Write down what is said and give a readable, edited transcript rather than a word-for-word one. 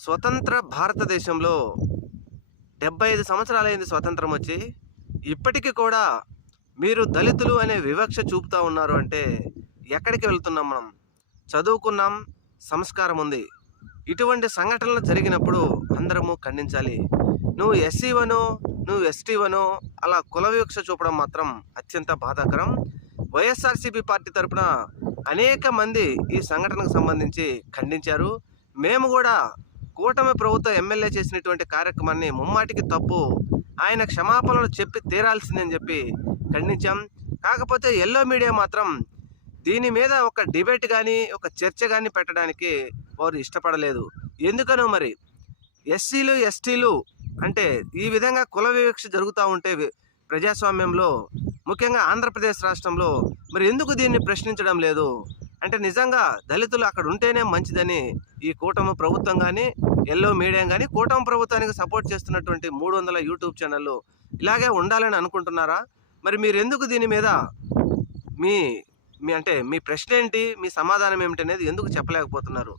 స్వతంత్ర భారతదేశంలో 75 సంవత్సరాలైంది స్వతంత్రం వచ్చి. ఇప్పటికి కూడా మీరు దళితులు అనే వివక్ష చూపుతా ఉన్నారు అంటే ఎక్కడికి వెళ్తున్నాం మనం? చదువుకున్నాం, సంస్కారం ఉంది. ఇటువంటి సంఘటనలు జరిగినప్పుడు అందరము ఖండించాలి. నువ్వు ఎస్సీవనో, నువ్వు ఎస్టీవనో అలా కుల వివక్ష చూపడం మాత్రం అత్యంత బాధాకరం. వైఎస్ఆర్సీపీ పార్టీ తరపున అనేక మంది ఈ సంఘటనకు సంబంధించి ఖండించారు. మేము కూడా కూటమి ప్రభుత్వ ఎమ్మెల్యే చేసినటువంటి కార్యక్రమాన్ని ముమ్మాటికి తప్పు, ఆయన క్షమాపణలు చెప్పి తీరాల్సిందని చెప్పి ఖండించాం. కాకపోతే ఎల్లో మీడియా మాత్రం దీని మీద ఒక డిబేట్ కానీ ఒక చర్చ కానీ పెట్టడానికి వారు ఇష్టపడలేదు. ఎందుకనో మరి ఎస్సీలు ఎస్టీలు అంటే ఈ విధంగా కుల వివక్ష జరుగుతూ ఉంటే ప్రజాస్వామ్యంలో ముఖ్యంగా ఆంధ్రప్రదేశ్ రాష్ట్రంలో మరి ఎందుకు దీన్ని ప్రశ్నించడం లేదు? అంటే నిజంగా దళితులు అక్కడ ఉంటేనే మంచిదని ఈ కూటమి ప్రభుత్వం కానీ ఎల్లో మీడియా కానీ కూటమి ప్రభుత్వానికి సపోర్ట్ చేస్తున్నటువంటి 300 యూట్యూబ్ ఛానళ్ళు ఇలాగే ఉండాలని అనుకుంటున్నారా? మరి మీరు ఎందుకు దీని మీద మీ మీ ప్రశ్న ఏంటి, మీ సమాధానం ఏమిటి అనేది ఎందుకు చెప్పలేకపోతున్నారు?